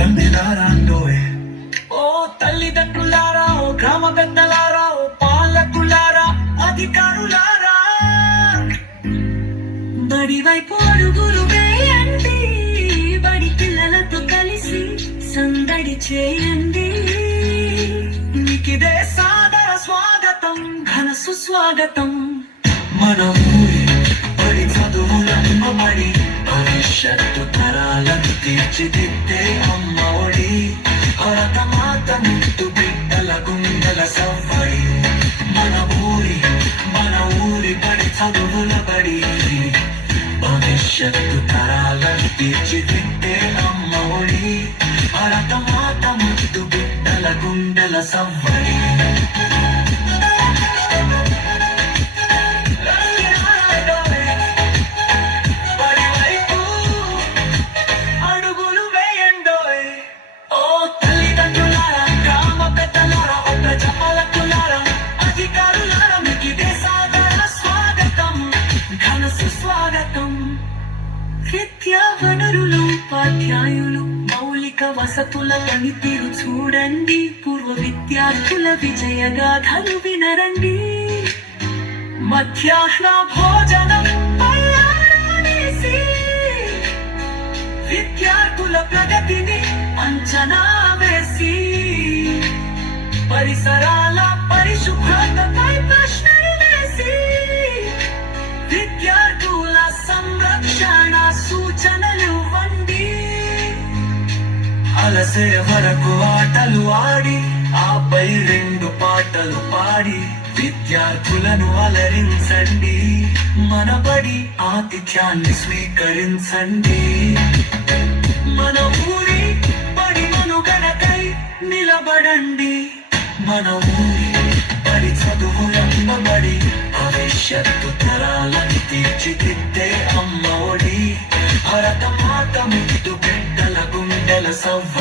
రండిలారాండోయ్. ఓ తల్లిదండ్రులారా, ఓ గ్రామ పెద్దలారా, ఓ పాలకులారా, అధికారులారా, బడి వైపు అడుగులు వేయండి, బడి పిల్లలతో కలిసి సందడి చేయండి. మీకిదే సాదర స్వాగతం, ఘన సుస్వాగతం. మన ఊరి బడి చదువులమ్మ బడి, భవిష్యత్తు తరాలను తీర్చిదిద్దే అమ్మ ఒడి. భరతమాత ముద్దు బిడ్డల గుండెల సవ్వడి. మన ఊరి బడి చదువుల బడి, భవిష్యత్తు తరాలను తీర్చిదిద్దే అమ్మ ఒడి. భరతమాత ముద్దు బిడ్డల గుండెల సవ్వడి. బడి వైపు అడుగులు వేయండోయ్. ఓ తల్లిదండ్రులారా, గ్రామ పెద్దలారా, ఓ ప్రజాపాలకులారా, అధికారులారా, మీకిదే సాదర స్వాగతం, ఘన సుస్వాగతం. విద్యా వనరులు, ఉపాధ్యాయులు, మౌలిక వసతుల పనితీరు చూడండి. పూర్వ విద్యార్థుల విజయగాథలు వినరండి. మధ్యాహ్న భోజనం తయారనేసి, విద్యార్థుల ప్రగతిని అంచనా వేసి, పరిసరాల పరిశుభ్రతపై ప్రశ్నలు వేసి, విద్యార్థుల సంరక్షణ సూచనలు ఇవ్వండి. అలసే వరకు ఆటలు ఆడి, ఆపై 2 పాటలు పాడి, విద్యార్థులను అలరించండి. మన బడి ఆతిథ్యాన్ని స్వీకరించండి. మన ఊరి బడి మనుగడకై నిలబడండి. మన ఊరి బడి చదువులమ్మ బడి, భవిష్యత్తు తరాలను తీర్చిదిద్దే అమ్మ ఒడి. భరతమాత ముద్దు బిడ్డల గుండెల సవ్వ